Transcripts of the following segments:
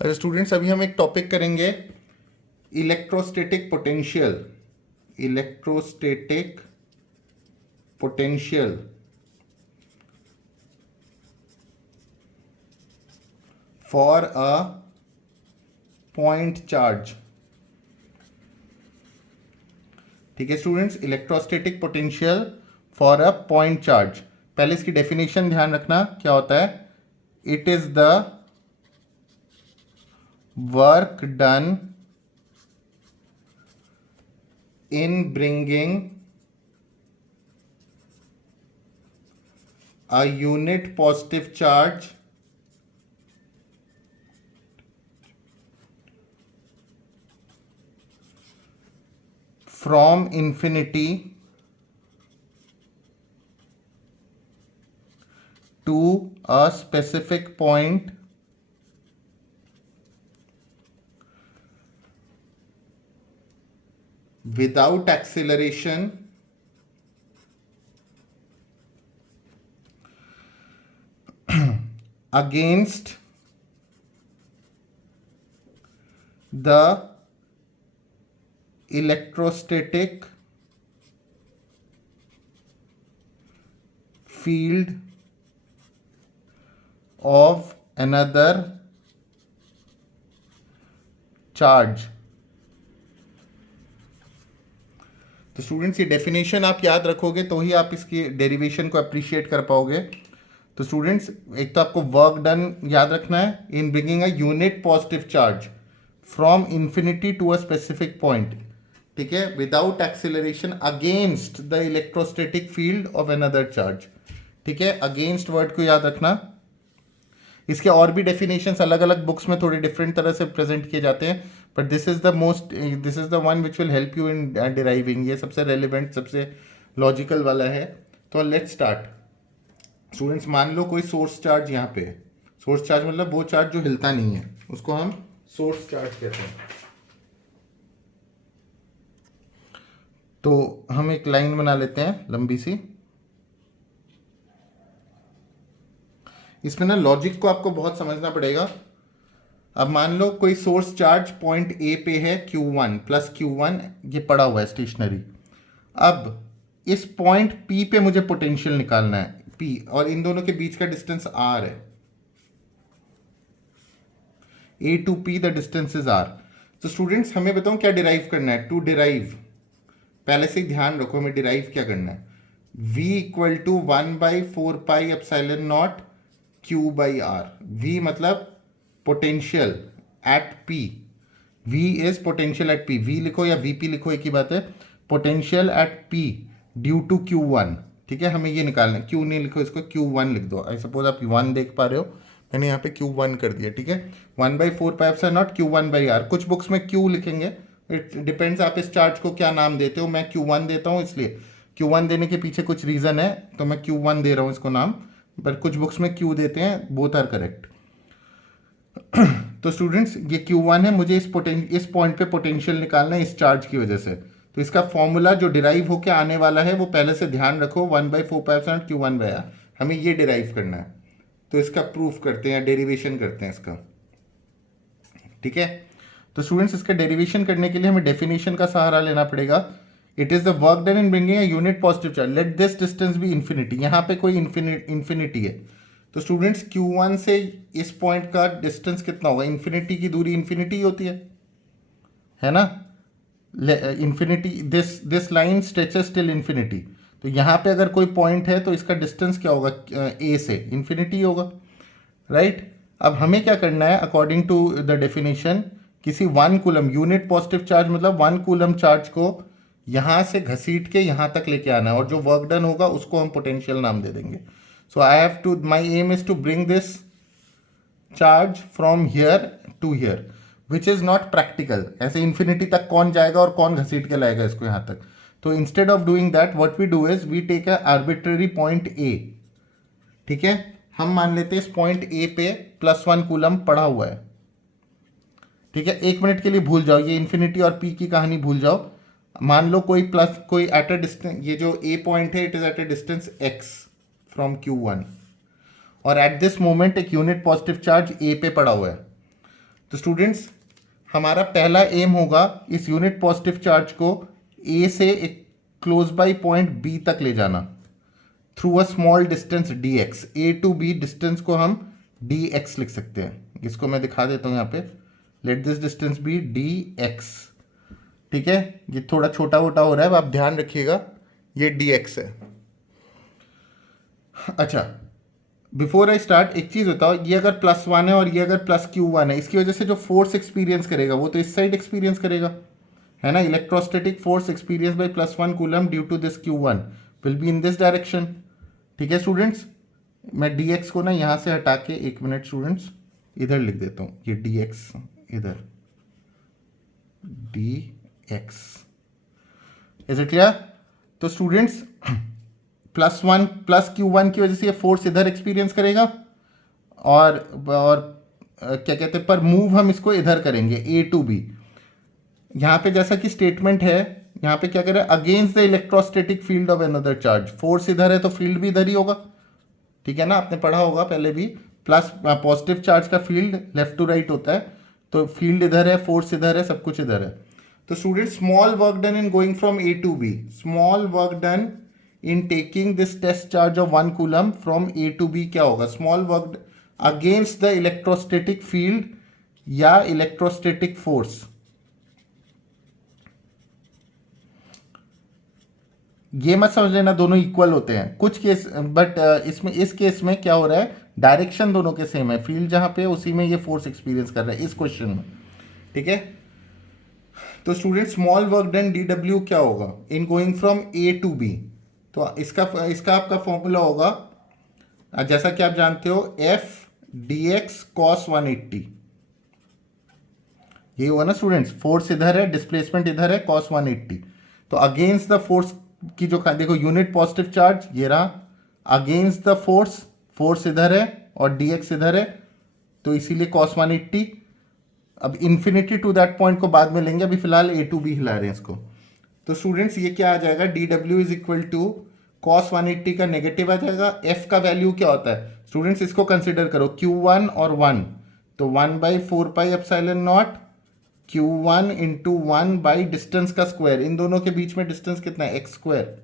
अरे स्टूडेंट्स, अभी हम एक टॉपिक करेंगे electrostatic potential. Electrostatic potential for a point charge. ठीक है students, electrostatic potential for a point charge. पहले इसकी डेफिनेशन ध्यान रखना क्या होता है। It is the work done in bringing a unit positive charge from infinity to a specific point without acceleration against the electrostatic field of another charge। तो students, ये definition आप याद रखोगे तो ही आप इसकी डेरिवेशन को अप्रिशिएट कर पाओगे। तो स्टूडेंट्स, एक तो आपको वर्क डन याद रखना है in bringing a unit positive charge from infinity to a specific point, ठीक है, without acceleration against the electrostatic field of another charge. ठीक है, अगेंस्ट वर्ड को याद रखना। इसके और भी डेफिनेशंस अलग अलग बुक्स में थोड़ी डिफरेंट तरह से प्रेजेंट किए जाते हैं, but this is the one which will help you in deriving. ये सबसे रेलिवेंट, सबसे लॉजिकल वाला है। तो लेट्स स्टार्ट। स्टूडेंट्स, मान लो कोई सोर्स चार्ज यहाँ पे है। सोर्स चार्ज मतलब वो चार्ज जो हिलता नहीं है, उसको हम सोर्स चार्ज कहते हैं। तो हम एक लाइन बना लेते हैं लंबी सी। इसमें ना लॉजिक को आपको बहुत समझना पड़ेगा। अब मान लो कोई सोर्स चार्ज पॉइंट ए पे है Q1 प्लस Q1, ये पड़ा हुआ है स्टेशनरी। अब इस पॉइंट P पे मुझे पोटेंशियल निकालना है P, और इन दोनों के बीच का डिस्टेंस R है। A to P the distance is R। तो स्टूडेंट्स, हमें बताओ क्या डिराइव करना है। टू डिराइव, पहले से ही ध्यान रखो हमें डिराइव क्या करना है। V equal to 1/4πε0 Q/R। V मतलब potential at P। V is potential at P। V लिखो या VP लिखो, एक ही बात है। Potential at P due to Q1। ठीक है, हमें ये निकालना है। Q नहीं लिखो, इसको Q1 लिख दो। आई सपोज आप 1 देख पा रहे हो, मैंने यहाँ पे Q1 कर दिया। ठीक है, 1/4πε0 Q1/R। कुछ बुक्स में Q लिखेंगे, इट डिपेंड्स आप इस चार्ज को क्या नाम देते हो। मैं Q1 देता हूँ, इसलिए Q1 देने के पीछे कुछ रीज़न है, तो मैं Q1 दे रहा हूँ इसको नाम। पर कुछ बुक्स में Q देते हैं, बोथ आर करेक्ट। तो स्टूडेंट्स, ये Q1 है, मुझे इस पॉइंट पे पोटेंशियल निकालना है इस चार्ज की वजह से। तो इसका फॉर्मूला जो डिराइव होकर आने वाला है वो पहले से ध्यान रखो, 1/4πε0 Q1/R। हमें ये डिराइव करना है। तो इसका प्रूफ करते हैं, डेरिवेशन करते हैं इसका। ठीक है, तो स्टूडेंट्स, इसका डेरिवेशन करने के लिए हमें डेफिनेशन का सहारा लेना पड़ेगा। It is the work done in bringing a unit positive charge, let this distance be infinity. यहाँ पे कोई इन्फिनिटी है। तो स्टूडेंट्स, Q1 से इस पॉइंट का डिस्टेंस कितना होगा। इन्फिनिटी की दूरी इन्फिनिटी होती है ना। Infinity, this line stretches till infinity. तो यहाँ पे अगर कोई पॉइंट है तो इसका डिस्टेंस क्या होगा, ए से इन्फिनिटी होगा, राइट। अब हमें क्या करना है, अकॉर्डिंग टू द डेफिनेशन, किसी 1 कूलम यूनिट पॉजिटिव चार्ज मतलब 1 कूलम चार्ज को यहाँ से घसीट के यहाँ तक लेके आना है, और जो वर्क डन होगा उसको हम पोटेंशियल नाम दे देंगे। So I have to, my aim is to bring this charge from here to here, which is not practical. ऐसे इन्फिनिटी तक कौन जाएगा और कौन घसीट के लाएगा इसको यहाँ तक। तो instead of doing that, what we do is we take a arbitrary point A. ठीक है, हम मान लेते हैं इस पॉइंट ए पे +1 कूलम पड़ा हुआ है। ठीक है, 1 मिनट के लिए भूल जाओ, ये इन्फिनिटी और पी की कहानी भूल जाओ। मान लो कोई एट अ डिस्टेंस, ये जो ए पॉइंट है it is eight a distance x from Q1, और एट दिस मोमेंट एक यूनिट पॉजिटिव चार्ज ए पे पड़ा हुआ है। तो स्टूडेंट्स हमारा पहला एम होगा इस यूनिट पॉजिटिव चार्ज को ए से एक क्लोज बाई पॉइंट बी तक ले जाना through a small distance d x. A to B distance को हम डी एक्स लिख सकते हैं। इसको मैं दिखा देता हूँ यहाँ पे, let this distance be d x. ठीक है, ये थोड़ा छोटा मोटा हो रहा है, आप ध्यान रखिएगा, ये डी एक्स है। अच्छा, बिफोर आई स्टार्ट एक चीज़ बताओ, ये अगर +1 है और ये अगर +Q1 है, इसकी वजह से जो फोर्स एक्सपीरियंस करेगा वो तो इस साइड एक्सपीरियंस करेगा, है ना। Electrostatic force experience by +1 coulomb due to this Q1 will be in this direction. ठीक है स्टूडेंट्स, मैं dx को ना यहाँ से हटा के, एक मिनट स्टूडेंट्स, इधर लिख देता हूँ, ये dx इधर, dx। Is it clear? तो स्टूडेंट्स +1 +Q1 की वजह से ये फोर्स इधर एक्सपीरियंस करेगा और क्या कहते हैं, पर मूव हम इसको इधर करेंगे ए टू बी। यहाँ पे जैसा कि स्टेटमेंट है, यहाँ पे क्या करें, against the electrostatic field of another charge. Force इधर है तो फील्ड भी इधर ही होगा, ठीक है ना, आपने पढ़ा होगा पहले भी। प्लस पॉजिटिव चार्ज का फील्ड लेफ्ट टू राइट होता है, तो फील्ड इधर है, फोर्स इधर है, सब कुछ इधर है। तो student small work done in going from A to B, small work done in taking this test charge of 1 coulomb from A to B क्या होगा, small work against the electrostatic field या इलेक्ट्रोस्टैटिक फोर्स। ये मत समझ लेना दोनों equal होते हैं कुछ केस, बट इसमें इस केस में क्या हो रहा है, डायरेक्शन दोनों के सेम है, फील्ड जहां पे है उसी में ये फोर्स एक्सपीरियंस कर रहा है इस क्वेश्चन में। ठीक है, तो student small work done d डब्ल्यू क्या होगा in going from A to B. तो इसका आपका फॉर्मूला होगा, जैसा कि आप जानते हो, एफ डी एक्स कॉस 180। ये हुआ ना स्टूडेंट्स, फोर्स इधर है, डिस्प्लेसमेंट इधर है, कॉस 180। तो अगेंस्ट द फोर्स की जो देखो, यूनिट पॉजिटिव चार्ज ये रहा, अगेंस्ट द फोर्स, फोर्स इधर है और dx इधर है, तो इसीलिए cos 180। अब इन्फिनिटी टू दैट पॉइंट को बाद में लेंगे, अभी फिलहाल ए टू बी हिला रहे हैं इसको। तो स्टूडेंट्स ये क्या आ जाएगा, dw is equal to cos 180 का नेगेटिव आ जाएगा। f का वैल्यू क्या होता है स्टूडेंट्स, इसको कंसिडर करो, Q1 और 1, तो 1/4 pi epsilon not Q1 into 1 by distance का स्क्वायर, इन दोनों के बीच में डिस्टेंस कितना है, x square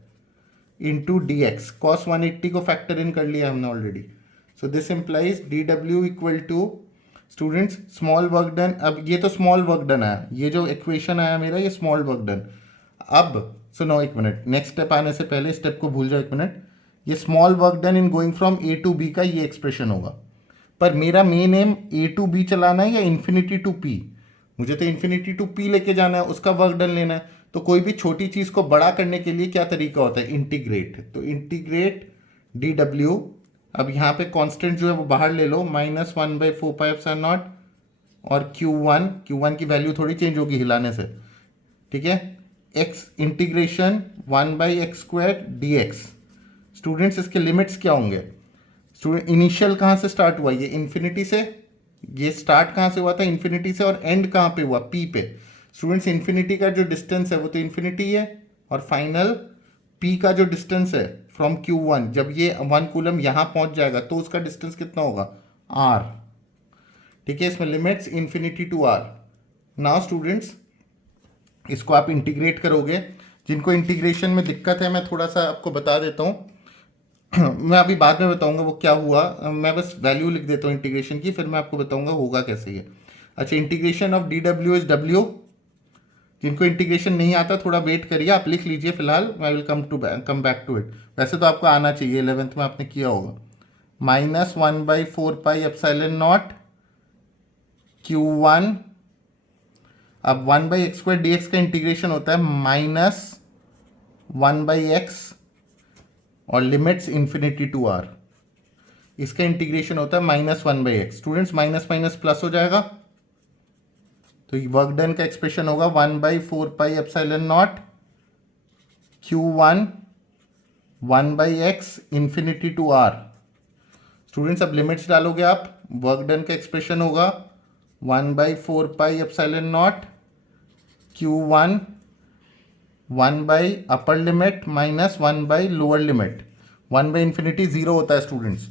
into d x. Cos 180 को फैक्टर इन कर लिया हमने already. So this implies dw equal to students small work done. अब ये तो स्मॉल वर्क डन आया, ये जो इक्वेशन आया मेरा, ये स्मॉल वर्क डन। अब सुनो एक मिनट, नेक्स्ट स्टेप आने से पहले स्टेप को भूल जाओ एक मिनट। ये small work done in going from A to B का ये एक्सप्रेशन होगा, पर मेरा main aim A to B चलाना है या इन्फिनिटी टू पी। मुझे तो इन्फिनिटी टू पी लेके जाना है, उसका वर्क डन लेना है। तो कोई भी छोटी चीज़ को बड़ा करने के लिए क्या तरीका होता है, इंटीग्रेट। तो इंटीग्रेट डी डब्ल्यू, अब यहाँ पे कांस्टेंट जो है वो बाहर ले लो, -1/4 पाई एप्सिलॉन नॉट, और Q1 की वैल्यू थोड़ी चेंज होगी हिलाने से, ठीक है। x integration 1/x² dx। Students इसके लिमिट्स क्या होंगे, स्टूडेंट इनिशियल कहाँ से स्टार्ट हुआ, ये इन्फिनिटी से, ये स्टार्ट कहाँ से हुआ था, इन्फिनिटी से, और एंड कहाँ पे हुआ, p पे। स्टूडेंट्स इन्फिनिटी का जो डिस्टेंस है वो तो इन्फिनिटी है, और फाइनल p का जो डिस्टेंस है फ्रॉम Q1, जब ये 1 कूलम यहाँ पहुँच जाएगा तो उसका डिस्टेंस कितना होगा, r। ठीक है, इसमें limits infinity to r। Now students इसको आप इंटीग्रेट करोगे, जिनको इंटीग्रेशन में दिक्कत है मैं थोड़ा सा आपको बता देता हूँ मैं अभी बाद में बताऊंगा वो क्या हुआ, मैं बस वैल्यू लिख देता हूँ इंटीग्रेशन की, फिर मैं आपको बताऊंगा होगा कैसे ये। अच्छा, integration of D W is W. जिनको इंटीग्रेशन नहीं आता थोड़ा वेट करिए, आप लिख लीजिए फिलहाल, I will come back to it. वैसे तो आपको आना चाहिए, 11th में आपने किया होगा। -1/4 पाई एप्सिलॉन नॉट Q1, अब 1/x² dx का इंटीग्रेशन होता है -1/x और लिमिट्स इन्फिनिटी टू r। इसका इंटीग्रेशन होता है -1/x। Students minus minus plus हो जाएगा, तो वर्क डन का एक्सप्रेशन होगा 1/4 pi epsilon not Q1 1/x infinity to r। Students अब लिमिट्स डालोगे आप, वर्क डन का एक्सप्रेशन होगा 1/4 pi epsilon not Q1 1 upper limit minus 1 lower limit. 1/इन्फिनिटी 0 होता है स्टूडेंट्स,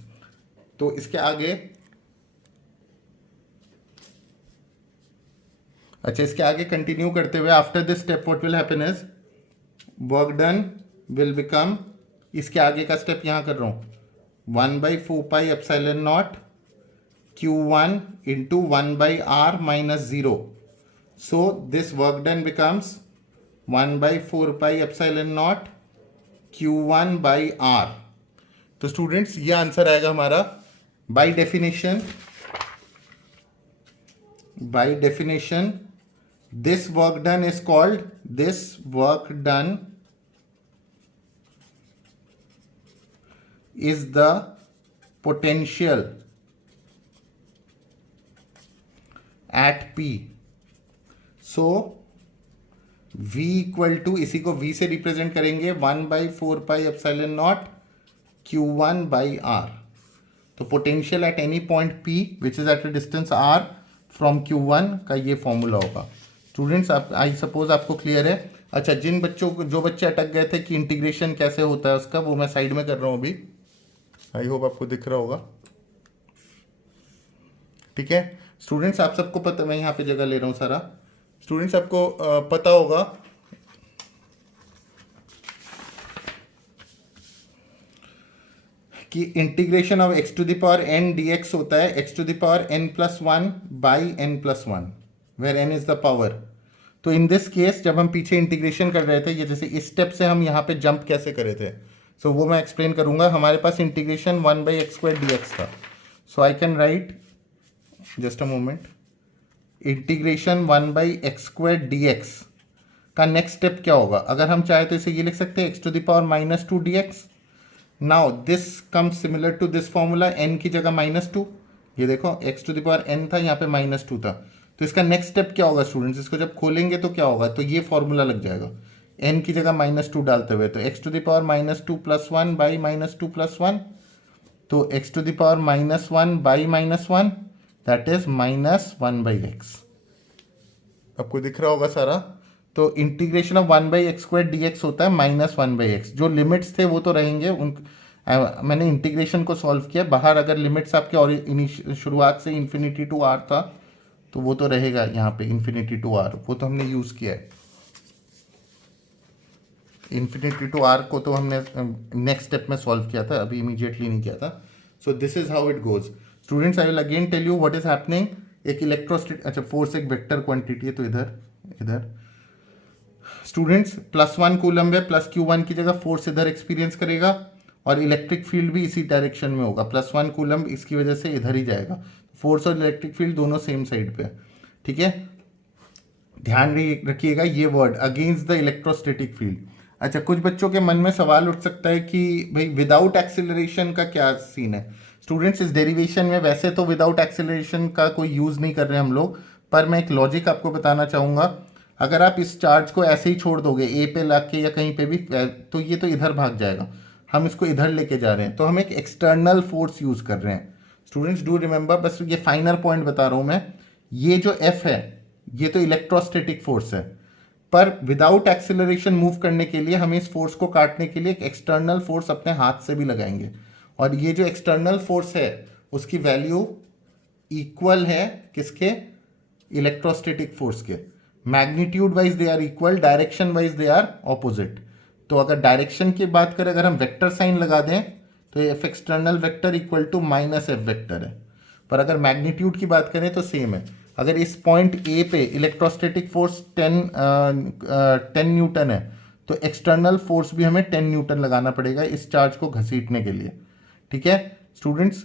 तो इसके आगे अच्छा, इसके आगे कंटिन्यू करते हुए after this step what will happen is work done will become, इसके आगे का स्टेप यहाँ कर रहा हूँ, 1/4πε0 Q1 into 1/r minus 0. So this work done becomes 1/4πε0 Q1 by r. तो स्टूडेंट्स ये आंसर आएगा हमारा. By definition this work done is called, this work done is the potential at P. So V equal to, इसी को V से represent करेंगे 1/4πε0 Q1 by R. तो potential at any point P which is eight a distance R from Q1 का ये formula होगा. Students आप I suppose आपको क्लियर है. अच्छा, जिन बच्चों को, जो बच्चे अटक गए थे कि इंटीग्रेशन कैसे होता है उसका, वो मैं साइड में कर रहा हूँ अभी. आई होप आपको दिख रहा होगा. ठीक है स्टूडेंट्स, आप सबको पता, मैं यहाँ पे जगह ले रहा हूँ सारा. स्टूडेंट्स आपको पता होगा कि integration of x to the power n dx होता है x टू द पावर n+1 by n+1 where n is the power. तो इन दिस केस जब हम पीछे इंटीग्रेशन कर रहे थे, ये जैसे इस स्टेप से हम यहाँ पे जंप कैसे करे थे, सो वो मैं एक्सप्लेन करूंगा. हमारे पास इंटीग्रेशन 1/x² dx था. So I can write, just a moment, integration 1/x² dx का नेक्स्ट स्टेप क्या होगा. अगर हम चाहे तो इसे ये लिख सकते हैं x to the power -2 dx. Now this comes similar to this formula, n की जगह -2. ये देखो x to the power n था, यहाँ पे -2 था. तो इसका नेक्स्ट स्टेप क्या होगा स्टूडेंट्स, इसको जब खोलेंगे तो क्या होगा, तो ये फॉर्मूला लग जाएगा n की जगह -2 डालते हुए. तो x to the power -2 + 1 by -2 + 1, तो x to the power -1 by -1 that is -1/x. आपको दिख रहा होगा सारा. तो इंटीग्रेशन ऑफ 1/x² dx होता है -1/x. जो लिमिट्स थे वो तो रहेंगे, मैंने इंटीग्रेशन को सॉल्व किया. बाहर अगर लिमिट्स आपके और शुरुआत से इन्फिनिटी टू r था तो वो तो रहेगा यहाँ पे इन्फिनिटी टू r, वो तो हमने यूज़ किया है. इन्फिनिटी टू r को तो हमने नेक्स्ट स्टेप में सॉल्व किया था, अभी इमीडिएटली नहीं किया था. So this is how it goes. Students I will again tell you what is happening. एक इलेक्ट्रोस्टैटिक, अच्छा फोर्स एक वेक्टर क्वांटिटी है, तो इधर स्टूडेंट्स +1 कूलम है, प्लस Q1 की जगह फोर्स इधर एक्सपीरियंस करेगा और इलेक्ट्रिक फील्ड भी इसी डायरेक्शन में होगा. +1 कूलम इसकी वजह से इधर ही जाएगा. फोर्स और इलेक्ट्रिक फील्ड दोनों सेम साइड पे. ठीक है, ध्यान रखिएगा ये word, against the electrostatic field. अच्छा, कुछ बच्चों के मन में सवाल उठ सकता है कि भाई विदाउट एक्सेलरेशन का क्या सीन है. स्टूडेंट्स इस डेरिवेशन में वैसे तो विदाउट एक्सेलरेशन का कोई यूज़ नहीं कर रहे हम लोग, पर मैं एक लॉजिक आपको बताना चाहूँगा. अगर आप इस चार्ज को ऐसे ही छोड़ दोगे ए पे ला के या कहीं पे भी, तो ये तो इधर भाग जाएगा. हम इसको इधर लेके जा रहे हैं, तो हम एक एक्सटर्नल फोर्स यूज़ कर रहे हैं. स्टूडेंट्स डू रिमेंबर, बस ये फाइनल पॉइंट बता रहा हूँ मैं. ये जो F है ये तो इलेक्ट्रोस्टैटिक फोर्स है, पर विदाउट एक्सेलरेशन मूव करने के लिए हमें इस फोर्स को काटने के लिए एक एक्सटर्नल फोर्स अपने हाथ से भी लगाएंगे. और ये जो एक्सटर्नल फोर्स है उसकी वैल्यू इक्वल है किसके, इलेक्ट्रोस्टैटिक फोर्स के. Magnitude wise they are equal, direction wise they are opposite. तो अगर डायरेक्शन की बात करें, अगर हम वेक्टर साइन लगा दें तो F external vector equal to -f vector है. पर अगर मैग्नीट्यूड की बात करें तो सेम है. अगर इस पॉइंट ए पे इलेक्ट्रोस्टैटिक फोर्स 10 न्यूटन है, तो एक्सटर्नल फोर्स भी हमें 10 न्यूटन लगाना पड़ेगा इस चार्ज को घसीटने के लिए. ठीक है स्टूडेंट्स,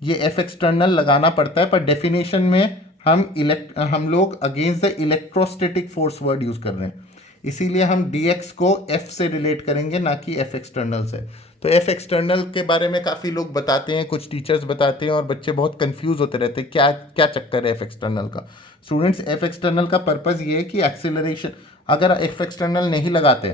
ये एफ एक्सटर्नल लगाना पड़ता है, पर डेफिनेशन में हम लोग against the electrostatic force word use कर रहे हैं, इसीलिए हम dx को f से रिलेट करेंगे, ना कि f एक्सटर्नल से. तो f एक्सटर्नल के बारे में काफ़ी लोग बताते हैं, कुछ टीचर्स बताते हैं और बच्चे बहुत कंफ्यूज होते रहते हैं क्या क्या चक्कर है f एक्सटर्नल का. स्टूडेंट्स f एक्सटर्नल का पर्पज़ ये है कि एक्सेलरेशन, अगर f एक्सटर्नल नहीं लगाते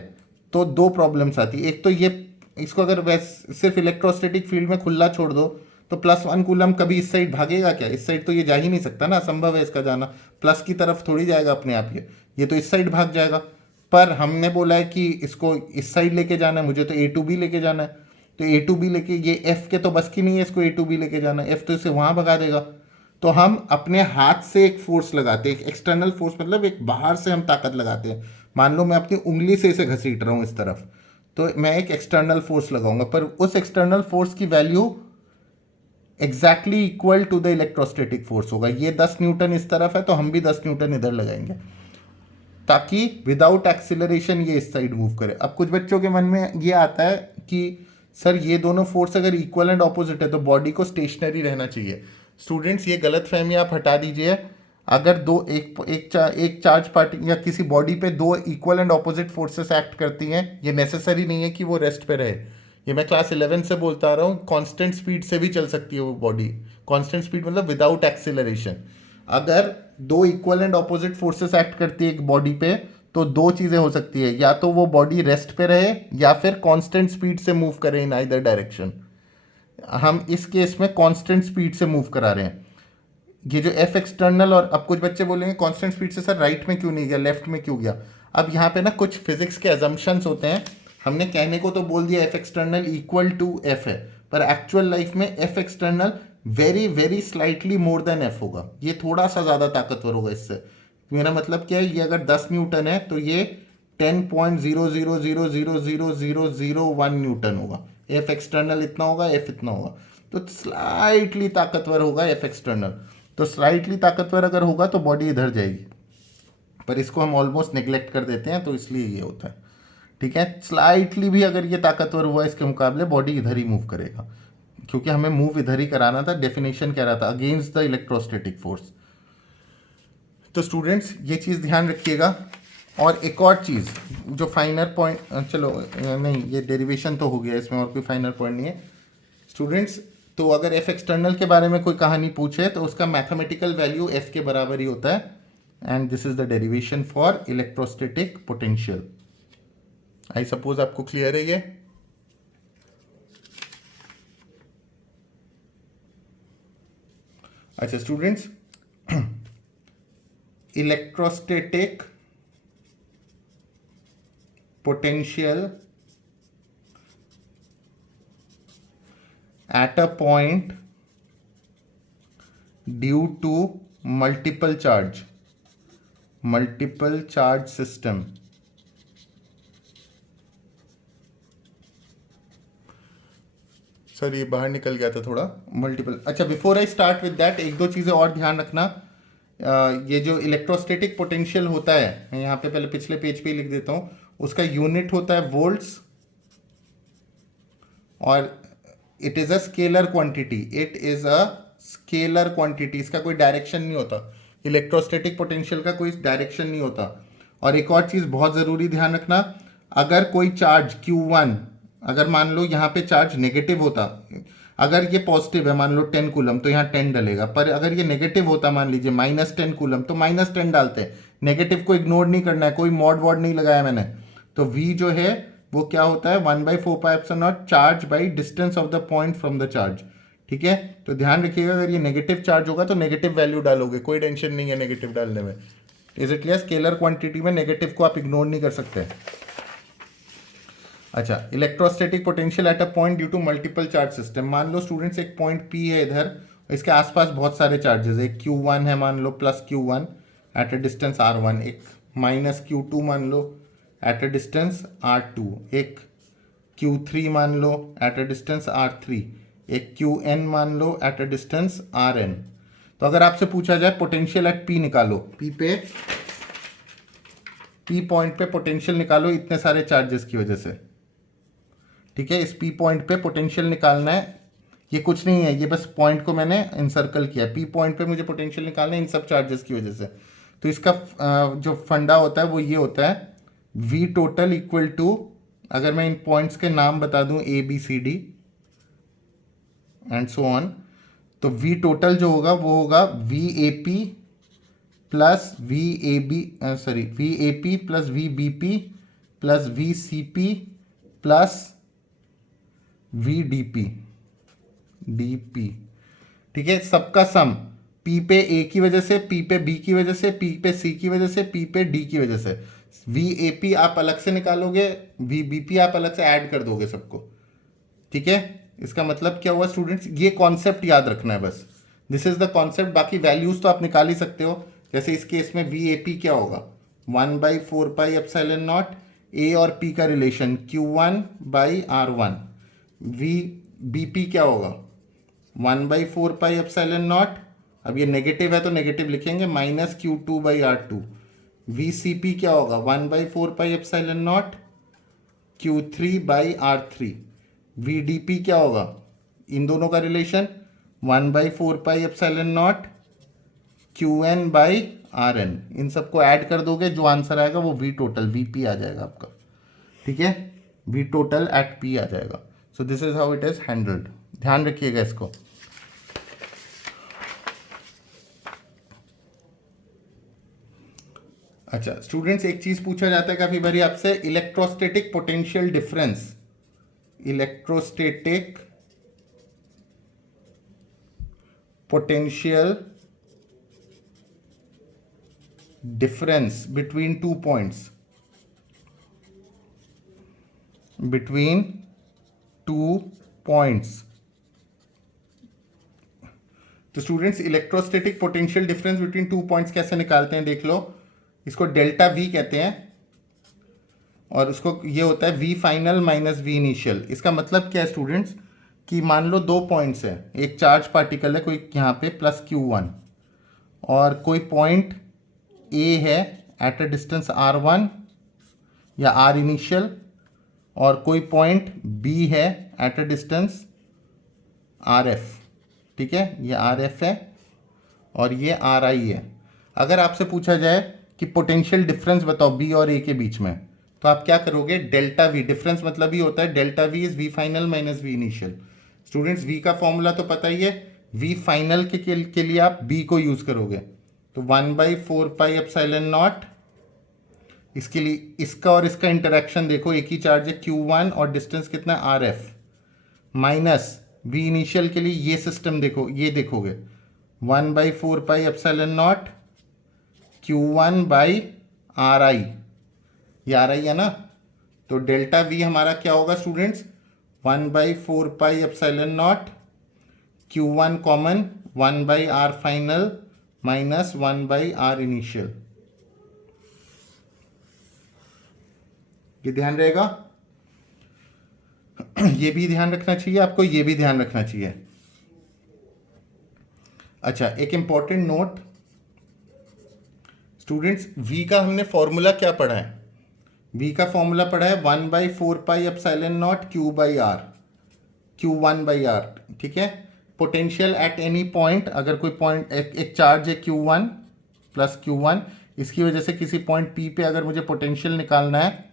तो दो प्रॉब्लम्स आती. एक तो ये, इसको अगर सिर्फ इलेक्ट्रोस्टैटिक फील्ड में खुला छोड़ दो तो +1 कूलम कभी इस साइड भागेगा क्या, इस साइड तो ये जा ही नहीं सकता ना, असंभव है इसका जाना. प्लस की तरफ थोड़ी जाएगा अपने आप, ये तो इस साइड भाग जाएगा. पर हमने बोला है कि इसको इस साइड लेके जाना है, मुझे तो A to B लेके जाना है. तो A to B लेके, ये F के तो बस की नहीं है इसको A to B लेके जाना है, F तो इसे वहाँ भगा देगा. तो हम अपने हाथ से एक फोर्स लगाते हैं, एक एक्सटर्नल फोर्स, मतलब एक बाहर से हम ताकत लगाते हैं। मान लो मैं अपनी उंगली से इसे घसीट रहा हूँ इस तरफ, तो मैं एक एक्सटर्नल फोर्स लगाऊंगा, पर उस एक्सटर्नल फोर्स की value exactly equal to the electrostatic force होगा। ये 10 न्यूटन इस तरफ है तो हम भी 10 न्यूटन इधर लगाएंगे, ताकि विदाउट एक्सिलरेशन ये इस साइड मूव करे। अब कुछ बच्चों के मन में ये आता है कि सर ये दोनों फोर्स अगर इक्वल एंड ऑपोजिट है तो बॉडी को स्टेशनरी रहना चाहिए। स्टूडेंट्स, ये गलत फहमी आप हटा दीजिए। अगर दो एक चार्ज पार्टी या किसी बॉडी पे दो equal and opposite forces act करती हैं, ये नेसेसरी नहीं है कि वो रेस्ट पे रहे। ये मैं क्लास 11 से बोलता आ रहा हूँ, कांस्टेंट स्पीड से भी चल सकती है वो बॉडी। कांस्टेंट स्पीड मतलब विदाउट एक्सिलरेशन। अगर दो equal and opposite forces act करती है एक बॉडी पे, तो दो चीज़ें हो सकती है, या तो वो बॉडी रेस्ट पे रहे या फिर कांस्टेंट स्पीड से मूव करे इन आइदर डायरेक्शन। हम इस केस में कांस्टेंट स्पीड से मूव करा रहे हैं। ये जो एफ एक्सटर्नल, और अब कुछ बच्चे बोलेंगे कांस्टेंट स्पीड से सर राइट में क्यों नहीं गया, लेफ्ट में क्यों गया। अब यहाँ पे ना कुछ फिजिक्स के अजम्पशंस होते हैं। हमने कहने को तो बोल दिया F external equal to F है, पर एक्चुअल लाइफ में F external very very slightly more than F होगा। ये थोड़ा सा ज़्यादा ताकतवर होगा इससे। मेरा मतलब क्या है, ये अगर 10 न्यूटन है तो ये 10.00000001 न्यूटन होगा। एफ एक्सटर्नल इतना होगा, एफ इतना होगा, तो स्लाइटली ताकतवर होगा एफ एक्सटर्नल। तो स्लाइटली ताकतवर अगर होगा तो बॉडी इधर जाएगी, पर इसको हम ऑलमोस्ट नेग्लेक्ट कर देते हैं, तो इसलिए ये होता है। ठीक है, स्लाइटली भी अगर ये ताकतवर हुआ इसके मुकाबले, बॉडी इधर ही मूव करेगा, क्योंकि हमें मूव इधर ही कराना था। डेफिनेशन कह रहा था अगेंस्ट द इलेक्ट्रोस्टैटिक फोर्स। तो स्टूडेंट्स ये चीज़ ध्यान रखिएगा। और एक और चीज़ जो फाइनर पॉइंट, चलो नहीं, ये डेरिवेशन तो हो गया, इसमें और कोई फाइनर पॉइंट नहीं है स्टूडेंट्स। तो अगर एफ एक्सटर्नल के बारे में कोई कहानी पूछे तो उसका मैथमेटिकल वैल्यू एफ के बराबर ही होता है, and this is the derivation for electrostatic potential. I suppose आपको क्लियर है ये। अच्छा students, electrostatic potential at a point due to multiple charge system। Sir ये बाहर निकल गया था थोड़ा, मल्टीपल। अच्छा, before I start with that, एक दो चीज़ें और ध्यान रखना। ये जो इलेक्ट्रोस्टैटिक पोटेंशियल होता है, मैं यहाँ पे पहले पिछले पेज पे ही लिख देता हूँ, उसका यूनिट होता है वोल्ट्स, और it is a scalar quantity. It is a scalar quantity, इसका कोई डायरेक्शन नहीं होता। इलेक्ट्रोस्टैटिक पोटेंशियल का कोई डायरेक्शन नहीं होता। और एक और चीज़ बहुत ज़रूरी ध्यान रखना, अगर कोई चार्ज Q1, अगर मान लो यहाँ पे चार्ज नेगेटिव होता, अगर ये पॉजिटिव है मान लो 10 कूलम, तो यहाँ 10 डलेगा, पर अगर ये नेगेटिव होता मान लीजिए -10 कूलम, तो -10 डालते हैं। नेगेटिव को इग्नोर नहीं करना है, कोई मॉड वॉड नहीं लगाया मैंने। तो V जो है वो क्या होता है, 1/4πε0 charge by distance of the point from the charge. ठीक है, तो ध्यान रखिएगा, अगर ये नेगेटिव चार्ज होगा तो नेगेटिव वैल्यू डालोगे, कोई टेंशन नहीं है नेगेटिव डालने में। Is it clear? Scalar quantity में नेगेटिव को आप इग्नोर नहीं कर सकते। अच्छा, electrostatic potential at a point due to multiple charge system. मान लो स्टूडेंट्स एक पॉइंट P है इधर, इसके आसपास बहुत सारे चार्जेस, एक Q1 है मान लो, plus Q1 at a distance R1, एक माइनस Q2 मान लो एट अ डिस्टेंस R2, एक Q3 मान लो एट अ डिस्टेंस R3, एक Qn मान लो एट अ डिस्टेंस Rn। तो अगर आपसे पूछा जाए पोटेंशियल एट P निकालो, P पॉइंट पे पोटेंशियल निकालो इतने सारे चार्जेस की वजह से। ठीक है, इस P पॉइंट पे पोटेंशियल निकालना है। ये कुछ नहीं है, ये बस पॉइंट को मैंने इंसर्कल किया। P पॉइंट पे मुझे पोटेंशियल निकालना है इन सब चार्जेस की वजह से। तो इसका जो फंडा होता है वो ये होता है, V टोटल इक्वल टू, अगर मैं इन पॉइंट्स के नाम बता दूं ABCD एंड सो ऑन, तो V टोटल जो होगा वो होगा VAP plus VAP plus VBP plus VCP plus VDP। ठीक है, सबका सम P पे A की वजह से, P पे B की वजह से, P पे C की वजह से, P पे D की वजह से। VAP आप अलग से निकालोगे, VBP आप अलग से ऐड कर दोगे सबको। ठीक है, इसका मतलब क्या हुआ स्टूडेंट्स, ये कॉन्सेप्ट याद रखना है बस। This is the concept. बाकी वैल्यूज तो आप निकाल ही सकते हो। जैसे इस केस में वी ए पी क्या होगा, 1/4πε0 ए और पी का relation Q1/R1। We B P क्या होगा, 1/4πε0, अब ये नेगेटिव है तो नेगेटिव लिखेंगे, -Q2/R2। वी सी पी क्या होगा, 1/4πε0 Q3/R3। वी डी पी क्या होगा, इन दोनों का रिलेशन 1/4πε0 Qn/Rn। इन सबको ऐड कर दोगे, जो आंसर आएगा वो वी टोटल वीपी आ जाएगा आपका। ठीक है, वी टोटल एट पी आ जाएगा। सो this is how it is handled. ध्यान रखिएगा इसको। अच्छा स्टूडेंट्स, एक चीज पूछा जाता है काफी बारी आपसे, electrostatic potential difference. Electrostatic potential difference between two points, between two points. तो students, electrostatic potential difference between two points कैसे निकालते हैं देख लो। इसको डेल्टा वी कहते हैं और उसको ये होता है V final minus V initial. इसका मतलब क्या है स्टूडेंट्स, कि मान लो दो पॉइंट्स है, एक चार्ज पार्टिकल है कोई यहाँ पे +Q1, और कोई पॉइंट ए है एट अ डिस्टेंस R1 या R इनिशियल, और कोई पॉइंट बी है एट अ डिस्टेंस RF। ठीक है, ये RF है और ये RI है। अगर आपसे पूछा जाए कि पोटेंशियल डिफरेंस बताओ बी और ए के बीच में, तो आप क्या करोगे, डेल्टा वी। डिफरेंस मतलब ही होता है delta V is V final minus V initial. Students, V का फॉर्मूला तो पता ही है, वी फाइनल के लिए आप बी को यूज करोगे, तो 1/4πε0। इसके लिए इसका और इसका इंटरेक्शन देखो, एक ही चार्ज है Q1 और डिस्टेंस कितना है RF, माइनस वी इनिशियल के लिए ये सिस्टम देखो, ये देखोगे 1/4πε0 Q1/RI। ये RI है ना, तो डेल्टा वी हमारा क्या होगा students, 1/4πε0 Q1 common 1/R final minus 1/R initial. ये ध्यान रहेगा। ये भी ध्यान रखना चाहिए आपको, ये भी ध्यान रखना चाहिए। अच्छा, एक इंपॉर्टेंट नोट स्टूडेंट्स, v का हमने फॉर्मूला क्या पढ़ा है, v का फॉर्मूला पढ़ा है 1/4πε0 Q/R, Q1/R। ठीक है, पोटेंशियल एट एनी पॉइंट, अगर कोई पॉइंट एक चार्ज है Q1 + Q1, इसकी वजह से किसी पॉइंट P पे अगर मुझे पोटेंशियल निकालना है,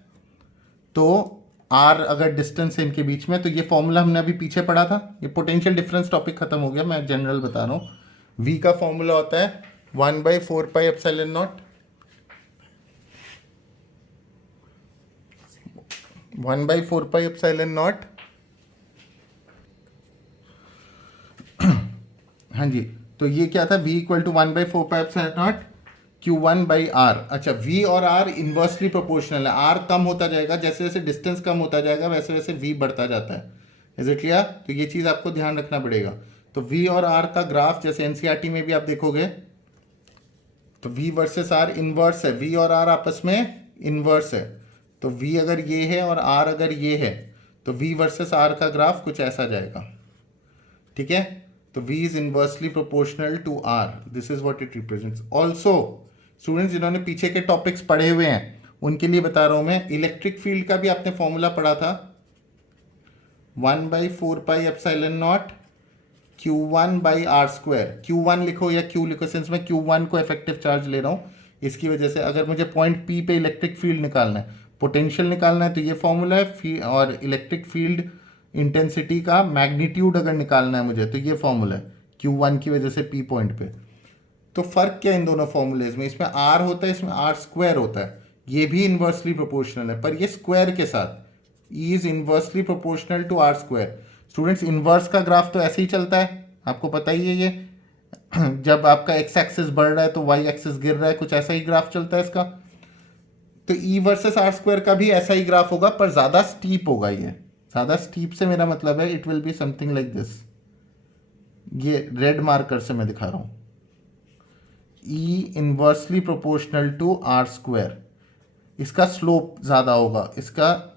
तो R अगर डिस्टेंस है इनके बीच में, तो ये फॉर्मूला हमने अभी पीछे पढ़ा था। ये पोटेंशियल डिफरेंस टॉपिक खत्म हो गया, मैं जनरल बता रहा हूँ। v का फॉर्मूला होता है 1/4πε0 1/4πε0। हाँ जी, तो ये क्या था, v = 1/4πε0 Q1/R। अच्छा, v और r इन्वर्सली प्रोपोर्शनल है, r कम होता जाएगा, जैसे जैसे डिस्टेंस कम होता जाएगा वैसे वैसे v बढ़ता जाता है। Is it clear? तो ये चीज़ आपको ध्यान रखना पड़ेगा। तो v और r का ग्राफ जैसे एनसीईआरटी में भी आप देखोगे, तो v वर्सेस r इन्वर्स है, v और r आपस में इन्वर्स है। तो v अगर ये है और r अगर ये है, तो v वर्सेस r का ग्राफ कुछ ऐसा जाएगा। ठीक है, तो v is inversely proportional to r, this is what it represents. Also students, जिन्होंने पीछे के टॉपिक्स पढ़े हुए हैं उनके लिए बता रहा हूं मैं, इलेक्ट्रिक फील्ड का भी आपने फॉर्मूला पढ़ा था, 1/4πε0 Q1/R²। Q1 लिखो या Q लिखो, सिंस मैं Q1 को इफेक्टिव चार्ज ले रहा हूँ, इसकी वजह से अगर मुझे पॉइंट P पे इलेक्ट्रिक फील्ड निकालना है, पोटेंशियल निकालना है, तो ये फॉर्मूला है। और इलेक्ट्रिक फील्ड इंटेंसिटी का मैग्नीट्यूड अगर निकालना है मुझे, तो ये फॉर्मूला है Q1 की वजह से P पॉइंट पे। तो फर्क क्या इन दोनों फॉर्मूलेज में, इसमें R होता है, इसमें R² होता है। ये भी इन्वर्सली प्रोपोर्शनल है, पर ये स्क्वायर के साथ, E is inversely proportional to R²। Students, inverse का ग्राफ तो ऐसे ही चलता है, आपको पता ही है ये। जब आपका एक्स एक्सिस बढ़ रहा है तो वाई एक्सिस गिर रहा है, कुछ ऐसा ही ग्राफ चलता है इसका। तो E वर्सेस R² का भी ऐसा ही ग्राफ होगा, पर ज़्यादा स्टीप होगा। ये ज़्यादा स्टीप से मेरा मतलब है it will be something like this. ये रेड मार्कर से मैं दिखा रहा हूँ, E inversely proportional to R square, इसका स्लोप ज़्यादा होगा इसका।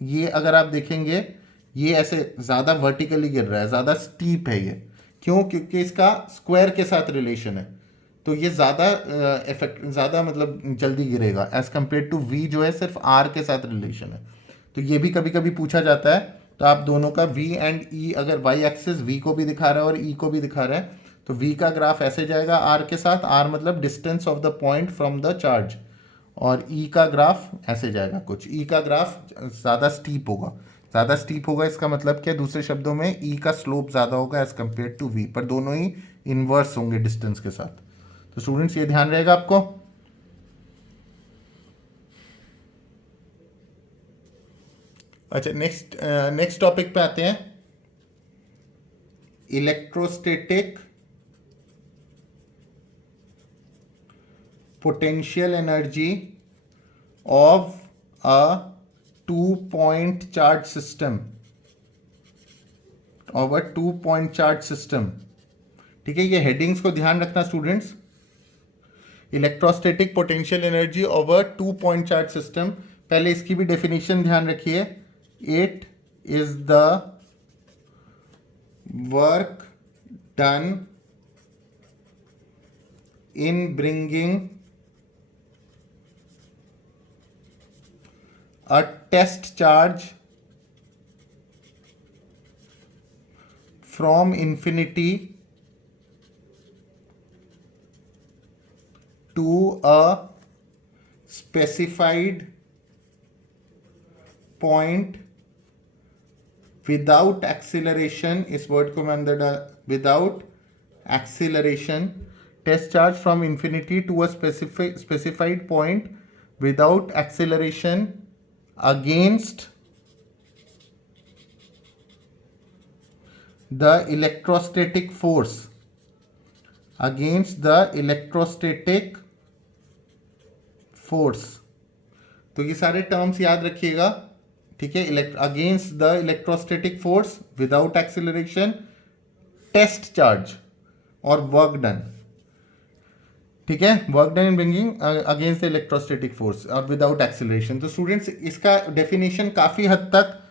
ये अगर आप देखेंगे ये ऐसे ज़्यादा वर्टिकली गिर रहा है, ज़्यादा स्टीप है ये, क्यों? क्योंकि इसका स्क्वायर के साथ रिलेशन है, तो ये ज़्यादा इफेक्ट, ज़्यादा मतलब जल्दी गिरेगा एज कम्पेयर टू वी जो है सिर्फ आर के साथ रिलेशन है। तो ये भी कभी कभी पूछा जाता है। तो आप दोनों का वी एंड ई, अगर वाई एक्सिस वी को भी दिखा रहा है और ई को भी दिखा रहा है, तो वी का ग्राफ ऐसे जाएगा आर के साथ, आर मतलब distance of the point from the charge, और ई का ग्राफ ऐसे जाएगा कुछ। ई का ग्राफ ज़्यादा स्टीप होगा, ज़्यादा स्टीप होगा इसका मतलब क्या? दूसरे शब्दों में ई का स्लोप ज़्यादा होगा एज कम्पेयर टू वी, पर दोनों ही इन्वर्स होंगे डिस्टेंस के साथ। तो स्टूडेंट्स ये ध्यान रहेगा आपको। अच्छा, नेक्स्ट टॉपिक पे आते हैं, electrostatic potential energy of a 2 point charge system, of a 2 point charge system. ठीक है, ये हेडिंग्स को ध्यान रखना students. Electrostatic potential energy of a 2 point charge system, पहले इसकी भी डेफिनेशन ध्यान रखिए। It is the work done in bringing a test charge from infinity to a specified point without acceleration। इस वर्ड को मैं अंदर without acceleration, test charge from infinity to a specified point without acceleration against the electrostatic force, against the electrostatic force। तो ये सारे terms याद रखिएगा, ठीक है। Against the electrostatic force, without acceleration, test charge और वर्क डन, ठीक है। Work done in bringing against the electrostatic force और विदाउट एक्सेलरेशन। तो स्टूडेंट्स इसका डेफिनेशन काफ़ी हद तक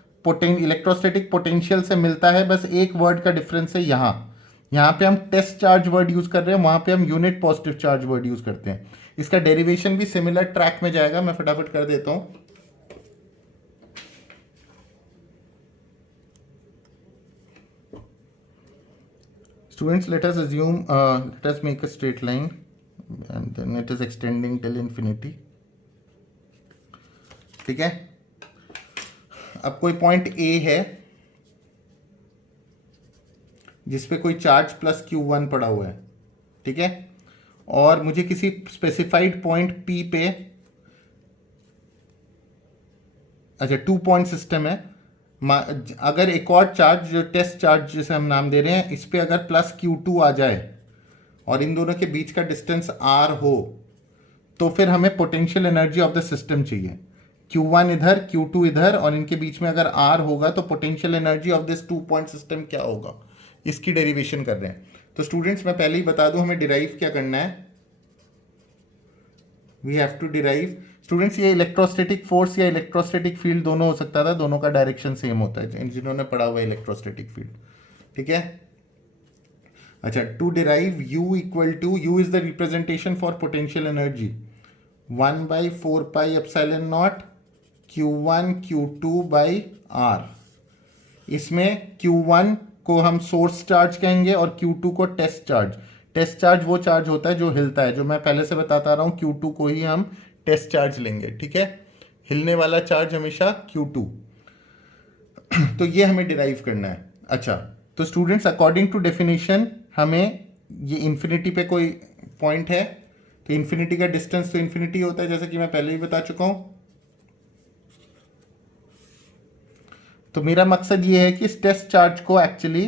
इलेक्ट्रोस्टैटिक पोटेंशियल से मिलता है, बस एक वर्ड का डिफरेंस है। यहाँ पे हम टेस्ट चार्ज वर्ड यूज़ कर रहे हैं, वहाँ पे हम unit positive charge word use करते हैं। इसका डेरिवेशन भी सिमिलर ट्रैक में जाएगा, मैं फटाफट कर देता हूँ। Students, let us assume, let us make a straight line and then it is extending till infinity, ठीक है। अब कोई पॉइंट A है जिसपे कोई चार्ज प्लस Q1 पड़ा हुआ है, ठीक है, और मुझे किसी स्पेसिफाइड पॉइंट P पे, अच्छा 2 point सिस्टम है, अगर एक और चार्ज जो टेस्ट चार्ज जिसे हम नाम दे रहे हैं, इस पे अगर प्लस Q2 आ जाए और इन दोनों के बीच का डिस्टेंस R हो, तो फिर हमें potential energy of the system चाहिए। Q1 इधर, Q2 इधर, और इनके बीच में अगर R होगा तो potential energy of this 2 point system क्या होगा, इसकी डेरिवेशन कर रहे हैं। तो स्टूडेंट्स मैं पहले ही बता दूं हमें डिराइव क्या करना है। We have to derive, students ये इलेक्ट्रोस्टैटिक फोर्स या इलेक्ट्रोस्टैटिक फील्ड दोनों हो सकता था, दोनों का डायरेक्शन सेम होता है जिन्होंने पढ़ा हुआ है इलेक्ट्रोस्टैटिक फील्ड, ठीक है। अच्छा, to derive U equal to, U is the representation for potential energy, 1/4πε0 Q1 Q2 by R। इसमें Q1 को हम सोर्स चार्ज कहेंगे और Q2 को टेस्ट चार्ज। टेस्ट चार्ज वो चार्ज होता है जो हिलता है, जो मैं पहले से बताता रहा हूँ, Q2 को ही हम टेस्ट चार्ज लेंगे, ठीक है। हिलने वाला चार्ज हमेशा Q2। तो ये हमें डिराइव करना है। अच्छा, तो स्टूडेंट्स अकॉर्डिंग टू डेफिनेशन हमें ये इन्फिनिटी पे कोई पॉइंट है, तो इन्फिनिटी का डिस्टेंस तो इन्फिनिटी होता है, जैसे कि मैं पहले ही बता चुका हूँ। तो मेरा मकसद ये है कि इस टेस्ट चार्ज को एक्चुअली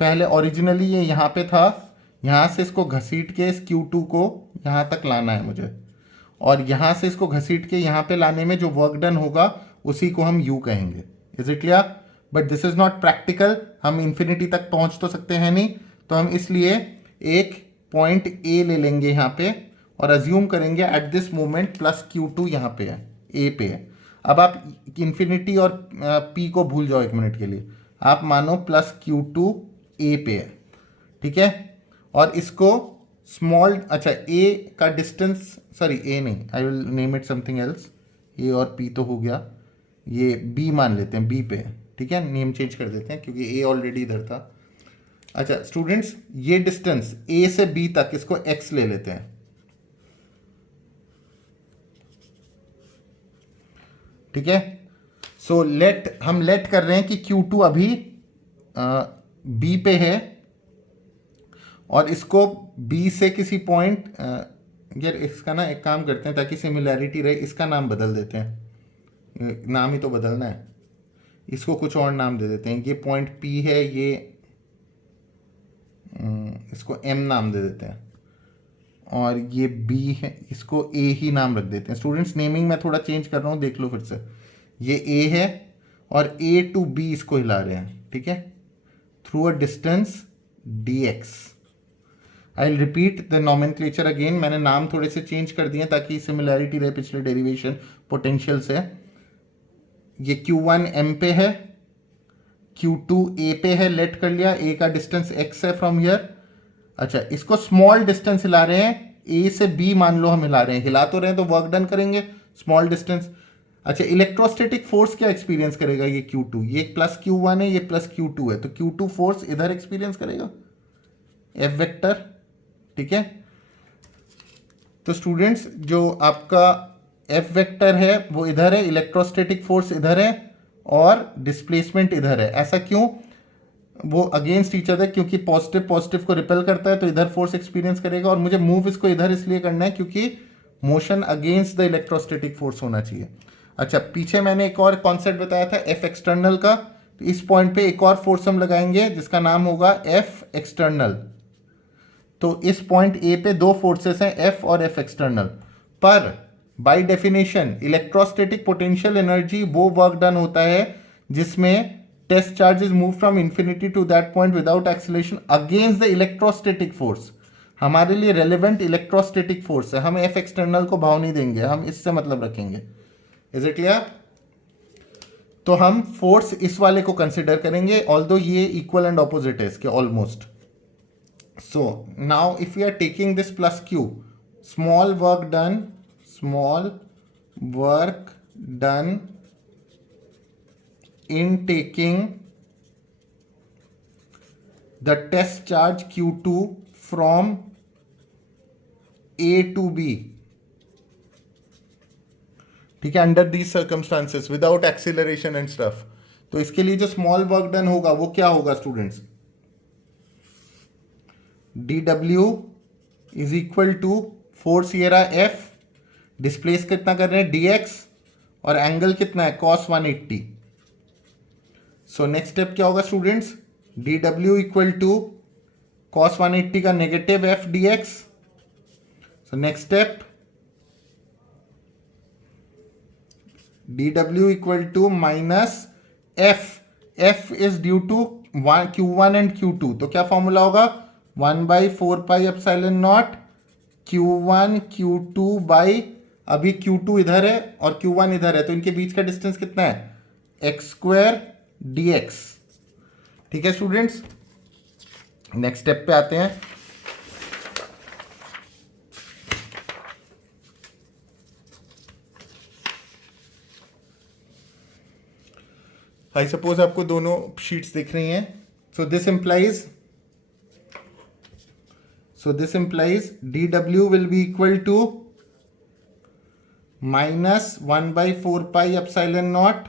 पहले ओरिजिनली ये यहाँ पे था, यहाँ से इसको घसीट के इस Q2 को यहाँ तक लाना है मुझे, और यहाँ से इसको घसीट के यहाँ पे लाने में जो वर्क डन होगा उसी को हम U कहेंगे। Is it clear? But this is not practical, हम इन्फिनिटी तक पहुंच तो सकते हैं नहीं, तो हम इसलिए एक पॉइंट ए ले लेंगे यहाँ पे और अज्यूम करेंगे at this moment plus Q2 यहाँ पे है, ए पे है। अब आप इन्फिनिटी और पी को भूल जाओ एक मिनट के लिए, आप मानो प्लस Q2 ए पे है, ठीक है। और इसको स्मॉल, अच्छा ए का डिस्टेंस, सॉरी ए नहीं, I will name it something else, A और पी तो हो गया, ये बी मान लेते हैं, बी पे है, ठीक है, नेम चेंज कर देते हैं क्योंकि ए ऑलरेडी इधर था। अच्छा स्टूडेंट्स, ये डिस्टेंस ए से बी तक, इसको एक्स ले लेते हैं, ठीक है। सो हम लेट कर रहे हैं कि Q2 अभी बी पे है और इसको बी से किसी पॉइंट, यार इसका ना एक काम करते हैं ताकि सिमिलैरिटी रहे, इसका नाम बदल देते हैं, नाम ही तो बदलना है, इसको कुछ और नाम दे देते हैं। ये पॉइंट P है, ये इसको M नाम दे देते हैं, और ये B है, इसको A ही नाम रख देते हैं। स्टूडेंट्स नेमिंग मैं थोड़ा चेंज कर रहा हूँ, देख लो फिर से, ये A है और A to B इसको हिला रहे हैं, ठीक है, through a distance dx। I will repeat the nomenclature again, मैंने नाम थोड़े से चेंज कर दिए ताकि सिमिलैरिटी रहे पिछले डेरिवेशन पोटेंशियल से। ये Q1 M पे है, Q2 A पे है, लेट कर लिया, A का डिस्टेंस x है फ्रॉम हियर। अच्छा इसको स्मॉल डिस्टेंस हिला रहे हैं, A से B मान लो हम हिला रहे हैं, हिला तो रहे हैं तो वर्क डन करेंगे, स्मॉल डिस्टेंस। अच्छा इलेक्ट्रोस्टैटिक फोर्स क्या एक्सपीरियंस करेगा ये Q2, ये प्लस Q1 है, ये प्लस Q2 है, तो Q2 फोर्स इधर एक्सपीरियंस करेगा, F वेक्टर, ठीक है। तो स्टूडेंट्स जो आपका F वेक्टर है वो इधर है, इलेक्ट्रोस्टैटिक फोर्स इधर है और डिस्प्लेसमेंट इधर है। ऐसा क्यों, वो अगेंस्ट ईच अदर, क्योंकि पॉजिटिव पॉजिटिव को रिपेल करता है तो इधर फोर्स एक्सपीरियंस करेगा, और मुझे मूव इसको इधर इसलिए करना है क्योंकि motion against the electrostatic force होना चाहिए। अच्छा पीछे मैंने एक और कॉन्सेप्ट बताया था F एक्सटर्नल का, तो इस पॉइंट पे एक और फोर्स हम लगाएंगे जिसका नाम होगा F एक्सटर्नल। तो इस पॉइंट ए पे दो फोर्सेस हैं, F और F एक्सटर्नल, पर by definition electrostatic potential energy वो वर्क डन होता है जिसमें test charges move from infinity to that point without acceleration against the electrostatic force. हमारे लिए रेलेवेंट इलेक्ट्रोस्टैटिक फोर्स है, हम F एक्सटर्नल को भाव नहीं देंगे, हम इससे मतलब रखेंगे। Is it clear? तो हम फोर्स इस वाले को कंसिडर करेंगे, ऑल्दो ये इक्वल एंड ऑपोजिट है इसके almost. So now if we are taking this plus Q, small work done in taking the test charge Q2 from A to B, ठीक है, under these circumstances without acceleration and stuff. तो इसके लिए जो small work done होगा वो क्या होगा students, dw is equal to force ये रहा F, डिस्प्लेस कितना कर रहे हैं dx, और एंगल कितना है cos 180। सो नेक्स्ट स्टेप क्या होगा students, dw equal to cos 180 का negative F dx। So next step dw equal to minus F is due to Q1 and Q2, तो क्या फॉर्मूला होगा, 1/4 pi epsilon not Q1 Q2 by, अभी Q2 इधर है और Q1 इधर है तो इनके बीच का डिस्टेंस कितना है, x² dx। ठीक है स्टूडेंट्स, नेक्स्ट स्टेप पे आते हैं। आई सपोज आपको दोनों शीट्स दिख रही हैं, सो this implies dw will be equal to minus 1/4 pi epsilon not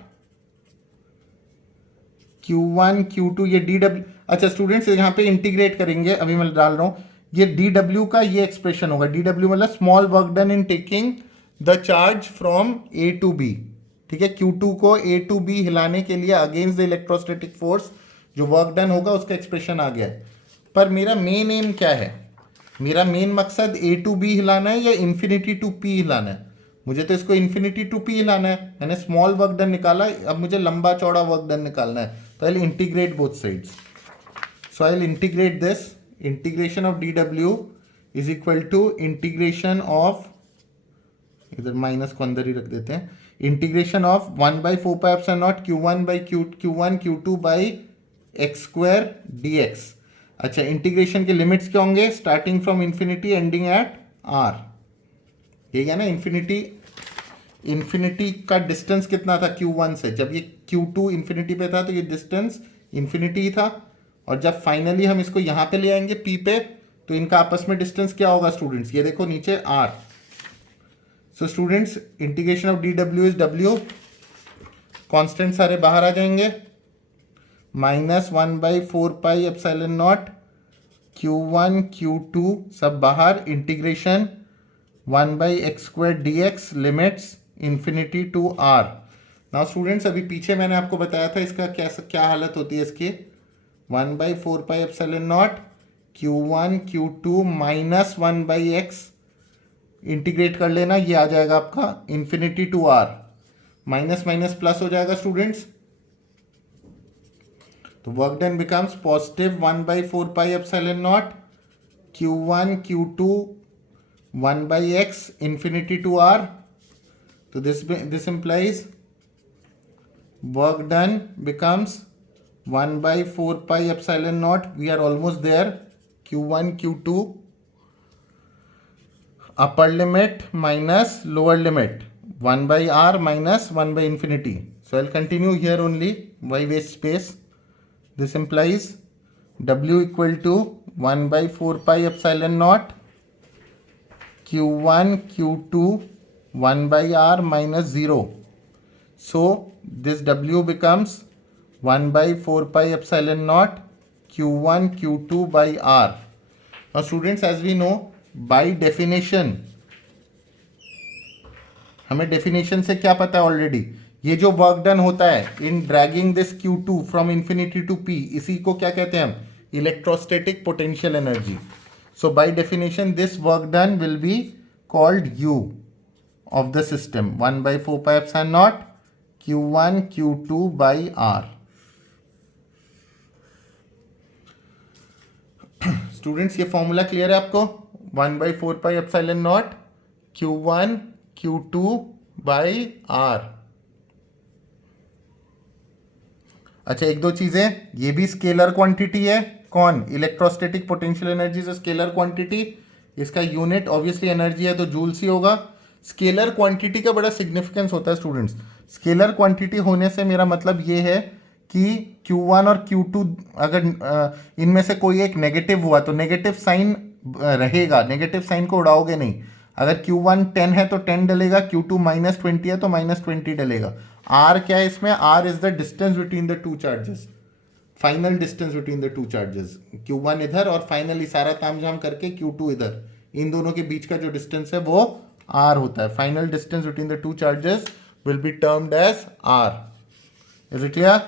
Q1 Q2, ये dw। अच्छा स्टूडेंट्स यहाँ पे इंटीग्रेट करेंगे, अभी मैं डाल रहा हूँ, ये dw का ये एक्सप्रेशन होगा, dw मतलब small work done in taking the charge from A to B, ठीक है। Q2 को A to B हिलाने के लिए अगेंस्ट द इलेक्ट्रोस्टैटिक फोर्स जो वर्क डन होगा उसका एक्सप्रेशन आ गया है। पर मेरा मेन एम क्या है, मेरा मेन मकसद A to B हिलाना है या इन्फिनिटी टू P हिलाना है, मुझे तो इसको इन्फिनिटी टू P हिलाना है। मैंने स्मॉल वर्क डन निकाला, अब मुझे लंबा चौड़ा वर्क डन निकालना है, तो I will integrate both sides. So I will integrate this. Integration of dw is equal to integration of, इधर माइनस को अंदर ही रख देते हैं, integration of 1/4πε0 q1 by q1 q2 by x square dx. अच्छा, इंटीग्रेशन के लिमिट्स क्या होंगे? Starting from infinity ending at r. ये क्या ना, इंफिनिटी का डिस्टेंस कितना था q1 से? जब ये q2 इंफिनिटी पे था तो ये डिस्टेंस इंफिनिटी ही था, और जब फाइनली हम इसको यहाँ पे ले आएंगे p पे, तो इनका आपस में डिस्टेंस क्या होगा स्टूडेंट्स? ये देखो नीचे r. So students, integration of dw is w. Constant सारे बाहर आ जाएंगे. -1/4πε0 q1 q2 सब बाहर. इंटीग्रेशन 1/x² dx limits infinity to r. Now students, अभी पीछे मैंने आपको बताया था इसका क्या हालत होती है इसकी. 1/4πε0 q1 q2 -1/x इंटीग्रेट कर लेना, ये आ जाएगा आपका infinity to r. Minus minus plus हो जाएगा स्टूडेंट्स, तो work done becomes positive 1/4πε0 q1 q2 1/x infinity to r. So this implies work done becomes 1/4πε0. We are almost there. q1 q2 upper limit minus lower limit 1/r minus 1/infinity. So I'll continue here only. Why waste space? This implies w equal to 1/4πε0 q1 q2 1/r minus 0. So this w becomes 1/4πε0 q1 q2 by r. Now students, as we know, by definition, हमें definition से क्या पता है already, ये जो work done होता है in dragging this q2 from infinity to p, इसी को क्या कहते हैं हम? Electrostatic potential energy. So by definition, this work done will be called U of the system, 1/4πε0 q1 q2 by r. Students, ये formula clear है आपको? 1/4πε0 q1 q2 by r. अच्छा, एक दो चीजें, ये भी स्केलर क्वांटिटी है. कौन? इलेक्ट्रोस्टैटिक पोटेंशियल एनर्जी से स्केलर क्वांटिटी. इसका यूनिट ऑब्वियसली एनर्जी है तो जूल्स ही होगा. स्केलर क्वांटिटी का बड़ा सिग्निफिकेंस होता है स्टूडेंट्स. स्केलर क्वांटिटी होने से मेरा मतलब ये है कि Q1 और Q2 अगर इनमें से कोई एक नेगेटिव हुआ तो नेगेटिव साइन रहेगा, नेगेटिव साइन को उड़ाओगे नहीं. अगर Q1 10 है तो 10 डलेगा, Q2 -20 है तो -20 डलेगा. R क्या है इसमें? R is the distance between the two charges, final distance between the two charges. Q1 इधर और फाइनली सारा तामझाम करके Q2 इधर, इन दोनों के बीच का जो डिस्टेंस है वो R होता है. Final distance between the two charges will be termed as R. Is it clear?